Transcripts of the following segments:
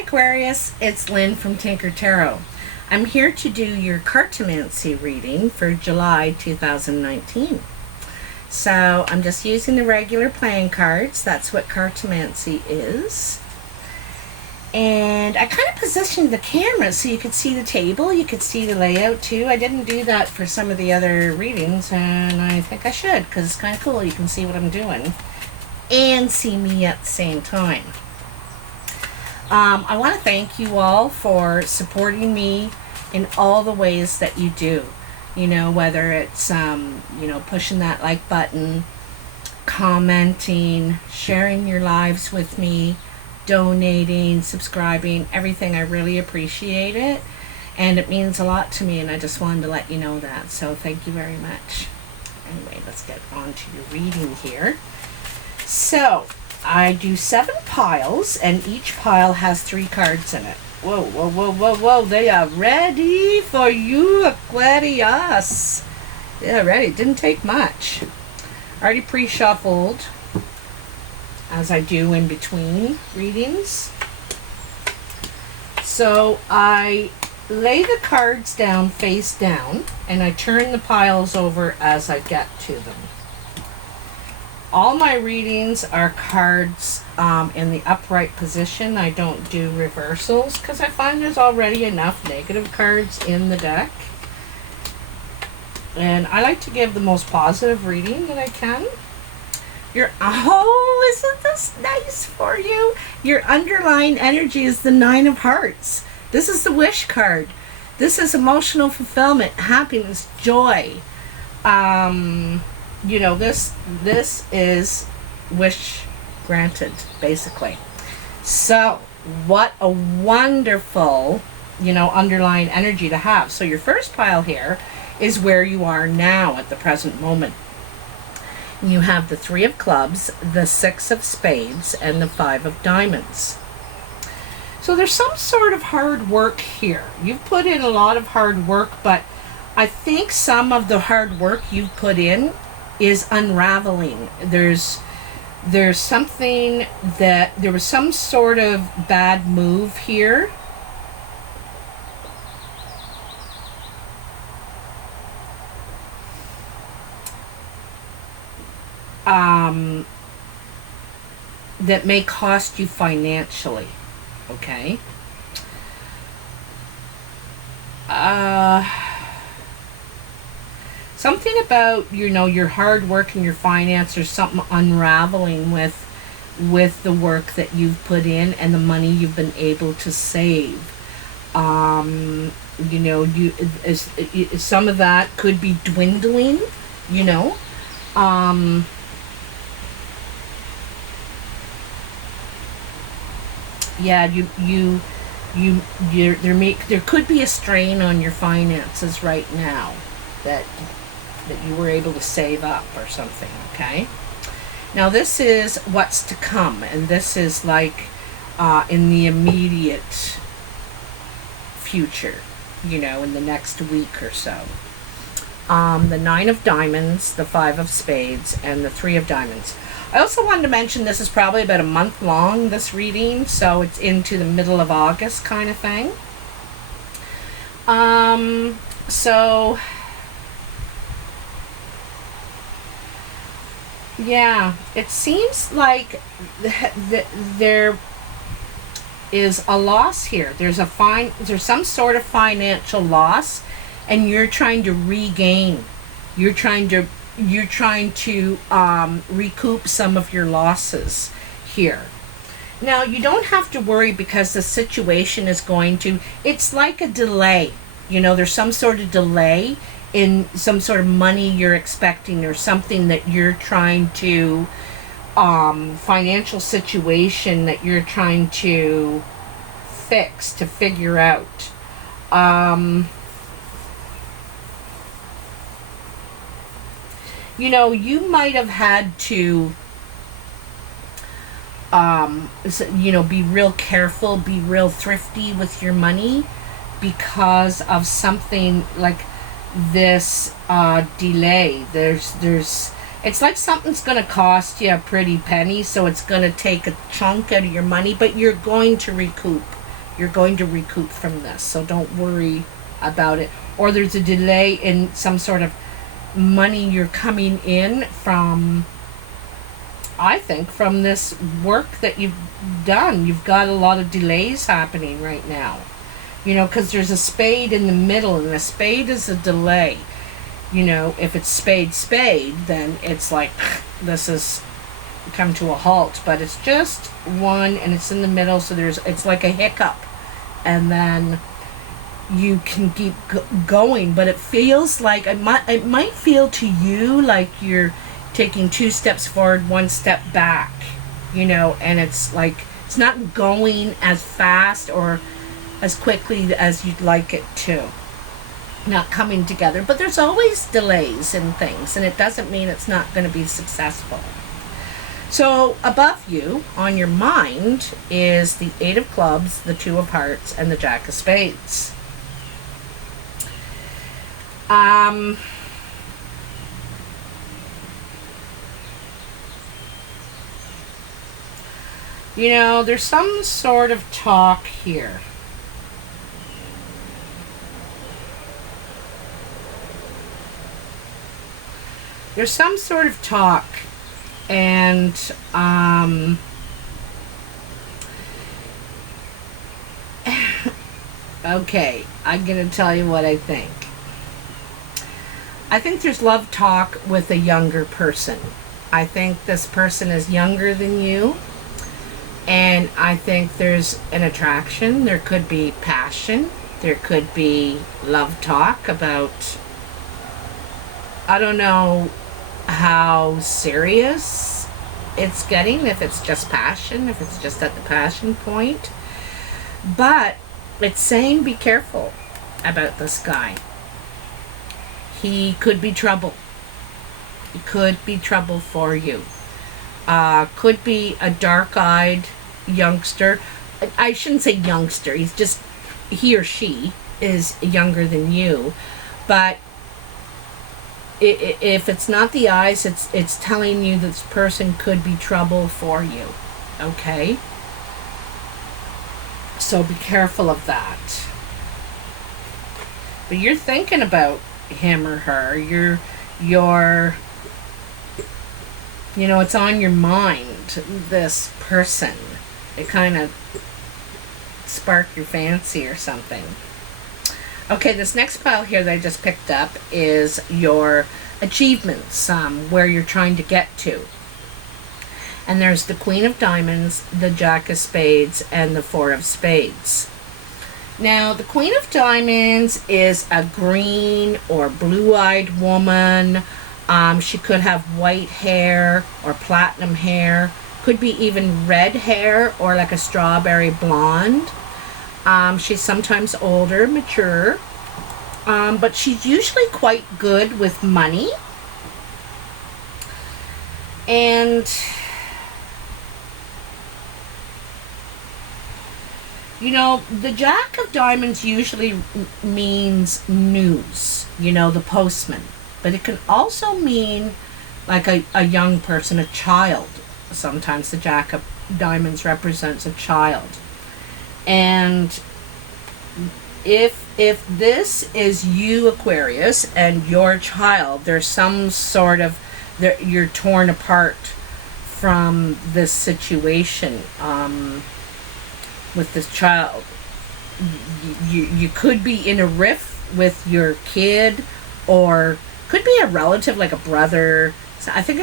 Hi Aquarius, it's Lynn from Tinker Tarot. I'm here to do your Cartomancy reading for July 2019. So I'm just using the regular playing cards. That's what Cartomancy is. And I kind of positioned the camera so you could see the table, you could see the layout too. I didn't do that for some of the other readings, and I think I should because it's kind of cool. You can see what I'm doing and see me at the same time. I want to thank you all for supporting me in all the ways that you do. You know, whether it's, pushing that like button, commenting, sharing your lives with me, donating, subscribing, everything. I really appreciate it. And it means a lot to me, and I just wanted to let you know that. So thank you very much. Anyway, let's get on to your reading here. So, I do 7 piles, and each pile has 3 cards in it. Whoa, whoa, whoa, whoa, whoa. They are ready for you, Aquarius. Yeah, ready. It didn't take much. Already pre-shuffled, as I do in between readings. So, I lay the cards down face down, and I turn the piles over as I get to them. All my readings are cards in the upright position. I don't do reversals because I find there's already enough negative cards in the deck. And I like to give the most positive reading that I can. Oh, isn't this nice for you? Your underlying energy is the 9 of Hearts. This is the wish card. This is emotional fulfillment, happiness, joy. This is wish granted, basically. So, what a wonderful, underlying energy to have. So your first pile here is where you are now at the present moment. You have the 3 of clubs, the 6 of spades, and the 5 of diamonds. So there's some sort of hard work here. You've put in a lot of hard work, but I think some of the hard work you've put in is unraveling. There's something that there was some sort of bad move here. That may cost you financially. Okay. Something about, your hard work and your finance, or something unraveling with the work that you've put in and the money you've been able to save. Some of that could be dwindling, yeah, there could be a strain on your finances right now that you were able to save up or something, okay? Now this is what's to come, and this is like in the immediate future, in the next week or so. The 9 of diamonds, the 5 of spades, and the 3 of diamonds. I also wanted to mention this is probably about a month long, this reading, so it's into the middle of August kind of thing. Yeah, it seems like there is a loss here. There's some sort of financial loss, and you're trying to regain. You're trying to recoup some of your losses here. Now, you don't have to worry because the situation is it's like a delay. There's some sort of delay in some sort of money you're expecting, or something that you're trying to, financial situation that you're trying to figure out. You might have had to, be real careful, be real thrifty with your money because of something like this delay. It's like something's going to cost you a pretty penny, so it's going to take a chunk out of your money, but you're going to recoup. You're going to recoup from this, so don't worry about it. Or there's a delay in some sort of money you're coming in from, I think, from this work that you've done. You've got a lot of delays happening right now. You know, because there's a spade in the middle, and a spade is a delay. You know, if it's spade, then it's like, this is come to a halt. But it's just one, and it's in the middle, so it's like a hiccup. And then you can keep going, but it feels like, it might feel to you like you're taking 2 steps forward, 1 step back, you know, and it's like, it's not going as fast or as quickly as you'd like it to. Not coming together, but there's always delays in things, and it doesn't mean it's not going to be successful. So above you on your mind is the 8 of clubs, the 2 of hearts, and the Jack of spades. You know, there's some sort of talk here. There's some sort of talk, and okay, I'm gonna tell you what I think. I think there's love talk with a younger person. I think this person is younger than you, and I think there's an attraction. There could be passion. There could be love talk about, I don't know how serious it's getting, if it's just passion, if it's just at the passion point. But it's saying be careful about this guy. He could be trouble. He could be trouble for you. Could be a dark-eyed youngster. I shouldn't say youngster. He's just, he or she is younger than you. But if it's not the eyes, it's telling you this person could be trouble for you. Okay? So be careful of that. But you're thinking about him or her. You're you know, it's on your mind, this person. It kind of sparked your fancy or something. Okay, this next pile here that I just picked up is your achievements, where you're trying to get to. And there's the Queen of Diamonds, the Jack of Spades, and the 4 of Spades. Now, the Queen of Diamonds is a green or blue-eyed woman. She could have white hair or platinum hair. Could be even red hair or like a strawberry blonde. She's sometimes older, mature, but she's usually quite good with money. And you know, the Jack of Diamonds usually means news, you know, the postman. But it can also mean like a young person, a child. Sometimes the Jack of Diamonds represents a child. And if this is you, Aquarius, and your child, there's some sort of, you're torn apart from this situation with this child. You could be in a rift with your kid, or could be a relative like a brother. So I think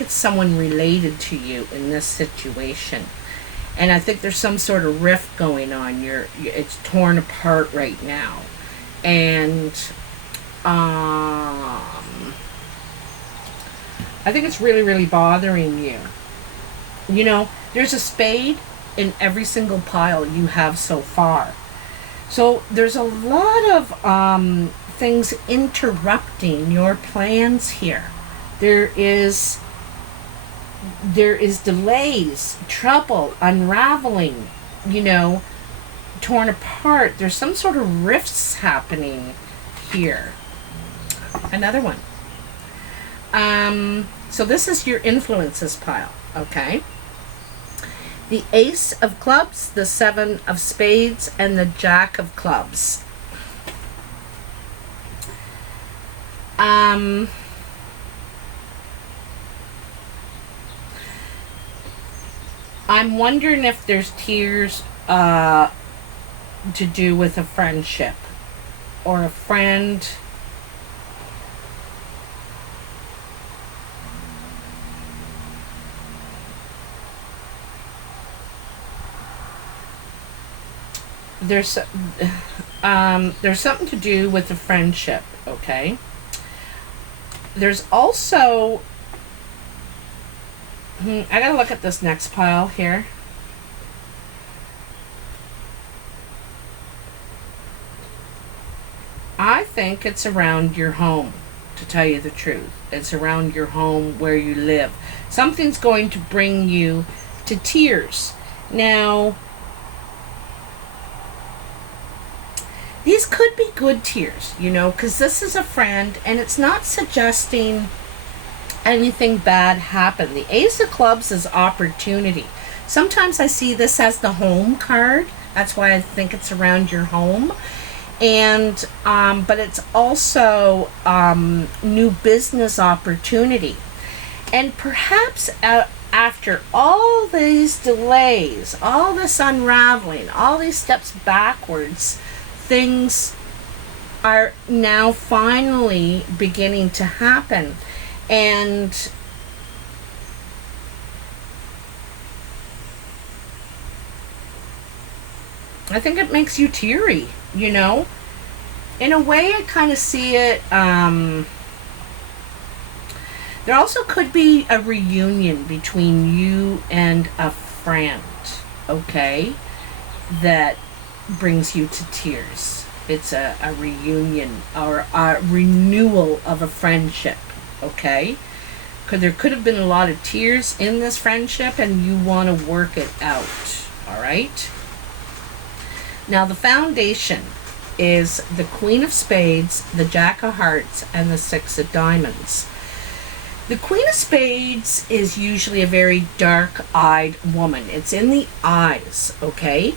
it's someone related to you in this situation. And I think there's some sort of rift going on. It's torn apart right now. And I think it's really, really bothering you. You know, there's a spade in every single pile you have so far. So there's a lot of things interrupting your plans here. There is delays, trouble, unraveling, you know, torn apart. There's some sort of rifts happening here. Another one. So this is your influences pile, okay? the Ace of Clubs, the Seven of Spades, and the Jack of Clubs. I'm wondering if there's tears to do with a friendship or a friend. There's something to do with a friendship, okay? There's also, I gotta look at this next pile here. I think it's around your home, to tell you the truth. It's around your home where you live. Something's going to bring you to tears. Now, these could be good tears, you know, because this is a friend and it's not suggesting anything bad happen. The Ace of Clubs is opportunity. Sometimes I see this as the home card. That's why I think it's around your home. And, but it's also new business opportunity. And perhaps after all these delays, all this unraveling, all these steps backwards, things are now finally beginning to happen. And I think it makes you teary, you know. In a way, I kind of see it, there also could be a reunion between you and a friend, okay, that brings you to tears. It's a reunion or a renewal of a friendship, okay? Because there could have been a lot of tears in this friendship and you want to work it out, all right? Now the foundation is the Queen of Spades, the Jack of Hearts, and the Six of Diamonds. The Queen of Spades is usually a very dark-eyed woman. It's in the eyes, okay?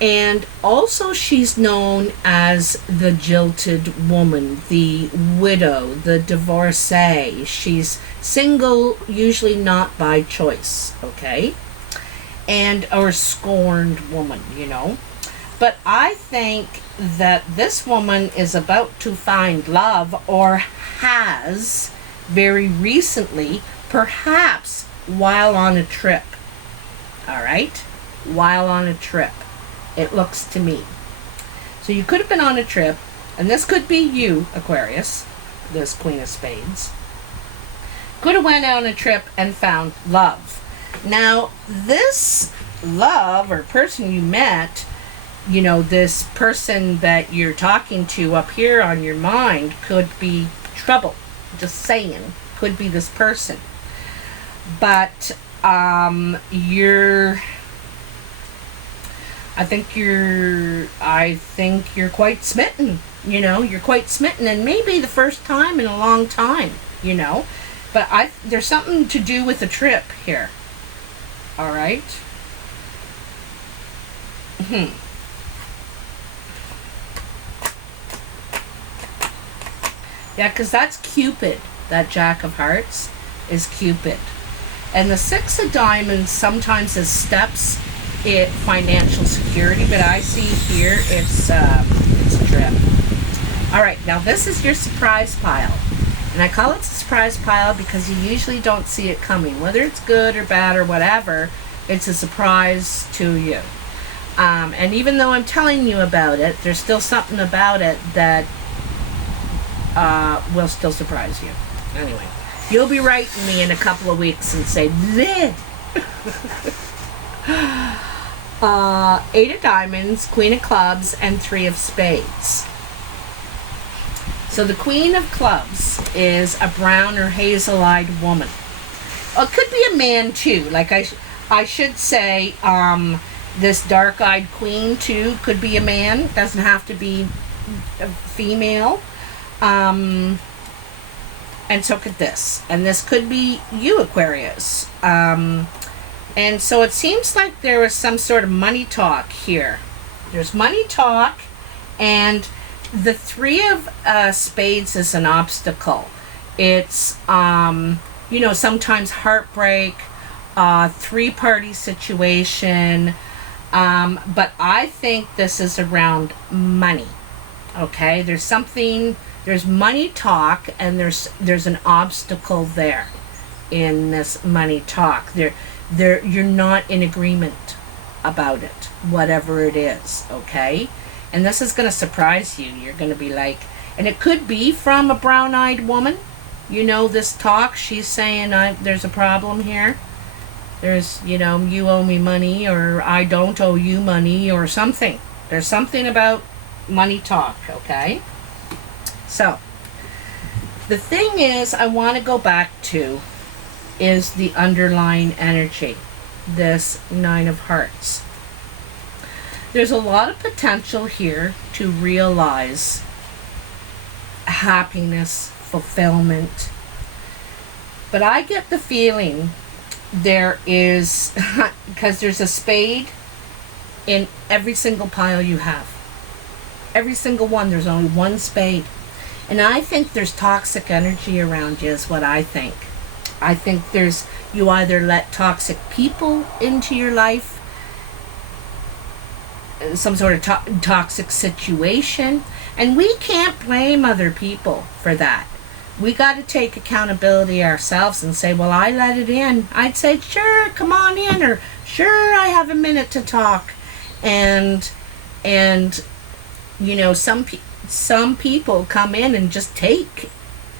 And also she's known as the jilted woman, the widow, the divorcee. She's single, usually not by choice, okay? And or scorned woman, you know. But I think that this woman is about to find love, or has very recently, perhaps while on a trip. All right? While on a trip. It looks to me. So you could have been on a trip, and this could be you, Aquarius, this Queen of Spades. Could have went on a trip and found love. Now, this love or person you met, you know, this person that you're talking to up here on your mind could be trouble. Just saying, could be this person. But I think you're quite smitten, you know, you're quite smitten, and maybe the first time in a long time, you know, but there's something to do with the trip here. All right. Yeah, because that's Cupid. That Jack of Hearts is Cupid. And the Six of Diamonds sometimes is steps it financial security, but I see here it's a trip. All right, now this is your surprise pile. And I call it a surprise pile because you usually don't see it coming. Whether it's good or bad or whatever, it's a surprise to you. And even though I'm telling you about it, there's still something about it that will still surprise you. Anyway, you'll be writing me in a couple of weeks and say, Lid! Eight of Diamonds, Queen of Clubs, and Three of Spades. So the Queen of Clubs is a brown or hazel-eyed woman. Well, it could be a man too. Like I should say, this dark-eyed queen too could be a man. It doesn't have to be a female. And so could this. And this could be you, Aquarius. And so it seems like there was some sort of money talk here. There's money talk, and the three of spades is an obstacle. It's, you know, sometimes heartbreak, three-party situation, but I think this is around money. Okay, there's money talk, and there's an obstacle there in this money talk. You're not in agreement about it, whatever it is, okay? And this is going to surprise you. You're going to be like, and it could be from a brown-eyed woman. You know, this talk, she's saying, there's a problem here. There's, you know, you owe me money, or I don't owe you money, or something. There's something about money talk, okay? So, the thing is, I want to go back to is the underlying energy, this Nine of Hearts. There's a lot of potential here to realize happiness, fulfillment, but I get the feeling there is, because there's a spade in every single pile you have. Every single one, there's only one spade. And I think there's toxic energy around you is what I think. I think you either let toxic people into your life, some sort of toxic situation, and we can't blame other people for that. We got to take accountability ourselves and say, well, I let it in. I'd say, sure, come on in, or sure, I have a minute to talk. And you know, some people come in and just take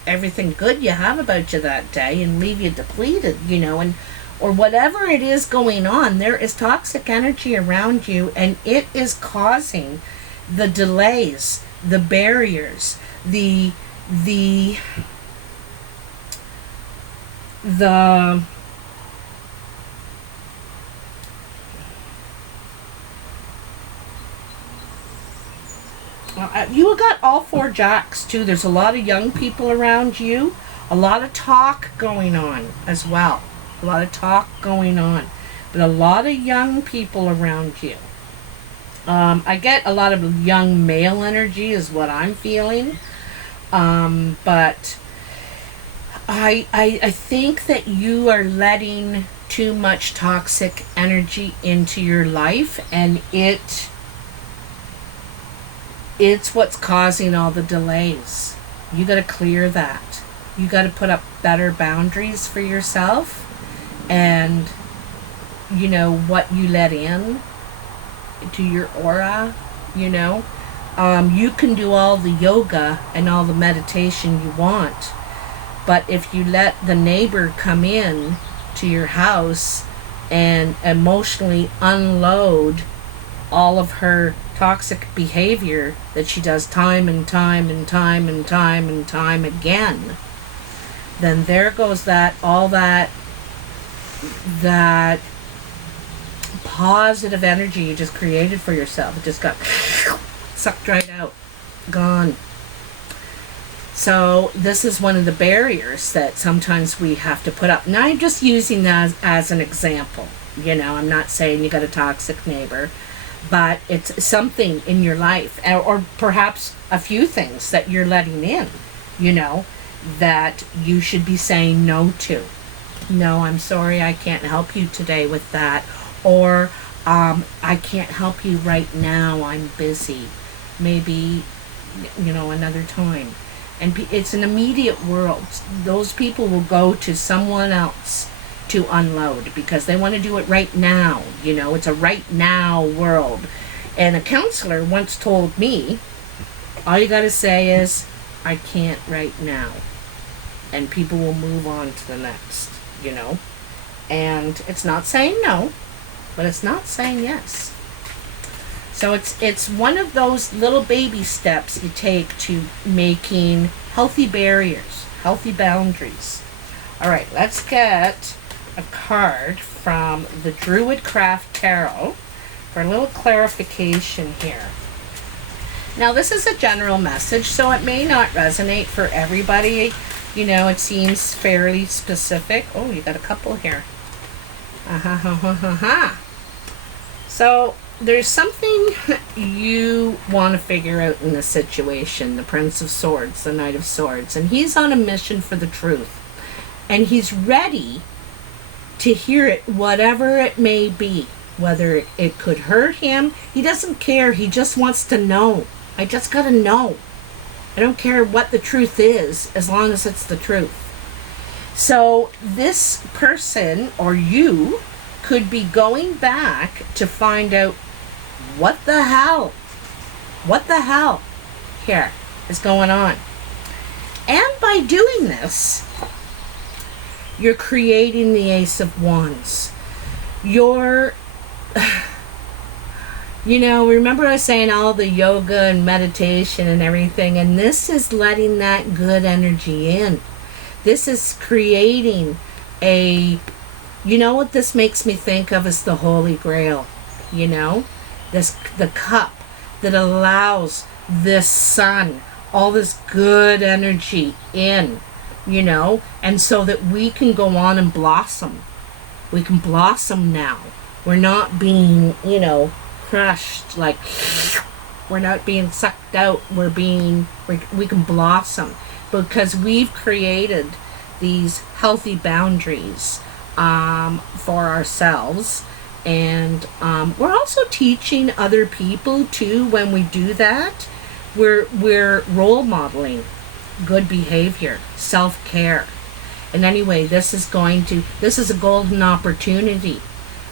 everything good you have about you that day and leave you depleted, you know, and or whatever it is going on. There is toxic energy around you, and it is causing the delays, the barriers, the you got all four jacks too. There's a lot of young people around you, a lot of talk going on as well, a lot of talk going on, but a lot of young people around you. I get a lot of young male energy is what I'm feeling, but I think that you are letting too much toxic energy into your life, and it's what's causing all the delays. You got to clear that. You got to put up better boundaries for yourself, and you know what you let in to your aura. You know, you can do all the yoga and all the meditation you want, but if you let the neighbor come in to your house and emotionally unload all of her toxic behavior that she does time and time and time and time and time again, then there goes all that positive energy you just created for yourself. It just got sucked right out, gone. So this is one of the barriers that sometimes we have to put up. And I'm just using that as an example. You know, I'm not saying you got a toxic neighbor, but it's something in your life, or perhaps a few things that you're letting in, you know, that you should be saying no to. No, I'm sorry, I can't help you today with that. Or, I can't help you right now, I'm busy. Maybe, you know, another time. And it's an immediate world. Those people will go to someone else to unload because they want to do it right now. You know, it's a right now world. And a counselor once told me, all you got to say is, I can't right now. And people will move on to the next, you know. And it's not saying no, but it's not saying yes. So it's one of those little baby steps you take to making healthy barriers, healthy boundaries. All right, let's get a card from the Druid Craft Tarot for a little clarification here. Now, this is a general message, so it may not resonate for everybody. You know, it seems fairly specific. Oh, you got a couple here. So there's something you want to figure out in this situation. The Prince of Swords, the Knight of Swords, and he's on a mission for the truth, and he's ready to hear it, whatever it may be. Whether it could hurt him, he doesn't care. He just wants to know. I just gotta know. I don't care what the truth is, as long as it's the truth. So this person, or you, could be going back to find out what the hell here is going on. And by doing this, you're creating the Ace of Wands. You're, you know, remember I was saying all the yoga and meditation and everything, and this is letting that good energy in. This is creating a, you know what this makes me think of is the Holy Grail, you know? The cup that allows this sun, all this good energy in, you know? And so that we can go on and blossom. We can blossom now. We're not being, you know, crushed, like, we're not being sucked out. We can blossom because we've created these healthy boundaries for ourselves. And we're also teaching other people too. When we do that, we're role modeling good behavior, self-care. And anyway, this is a golden opportunity.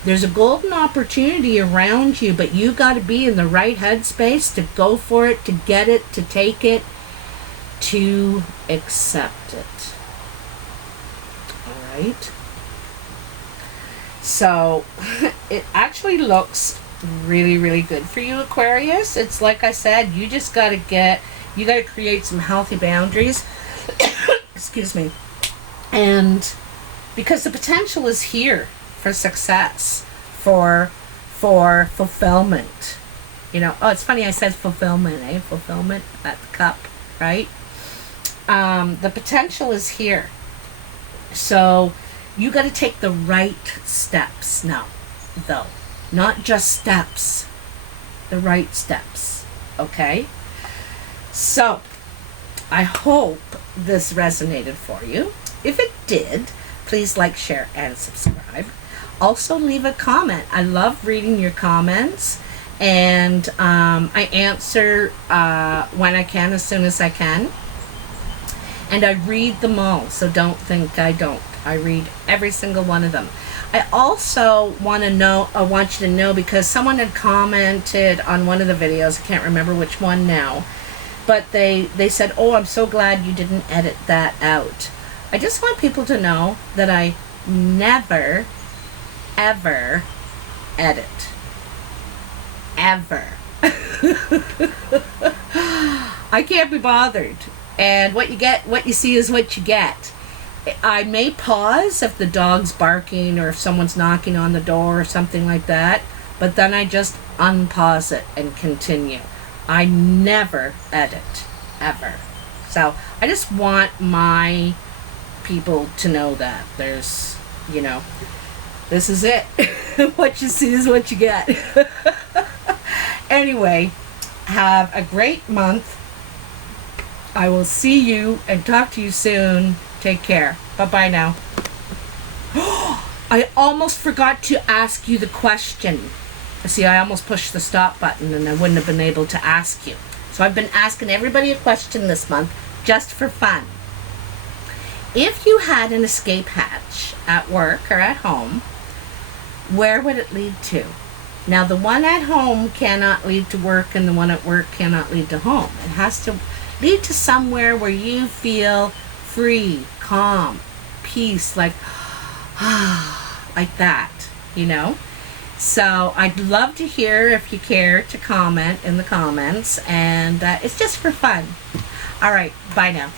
There's a golden opportunity around you, but you got to be in the right headspace to go for it, to get it, to take it, to accept it. All right. So it actually looks really, really good for you, Aquarius. It's like I said, you just got to create some healthy boundaries. Excuse me. And because the potential is here for success, for fulfillment. You know, oh, it's funny I said fulfillment, fulfillment, that cup, right? The potential is here. So you got to take the right steps now, though. Not just steps, the right steps, okay? So I hope this resonated for you. If it did, please like, share, and subscribe. Also leave a comment. I love reading your comments, and I answer when I can, as soon as I can. And I read them all, so don't think I don't. I read every single one of them. I also want you to know, because someone had commented on one of the videos, I can't remember which one now, but they said, oh, I'm so glad you didn't edit that out. I just want people to know that I never, ever edit. Ever. I can't be bothered. And what you see is what you get. I may pause if the dog's barking or if someone's knocking on the door or something like that, but then I just unpause it and continue. I never edit, ever. So I just want my people to know that there's, you know, this is it. What you see is what you get. Anyway, have a great month. I will see you and talk to you soon. Take care. Bye-bye now. I almost forgot to ask you the question. See, I almost pushed the stop button and I wouldn't have been able to ask you. So I've been asking everybody a question this month just for fun. If you had an escape hatch at work or at home, where would it lead to? Now, the one at home cannot lead to work and the one at work cannot lead to home. It has to lead to somewhere where you feel free, calm, peace, like that, you know? So I'd love to hear if you care to comment in the comments, and it's just for fun. All right, bye now.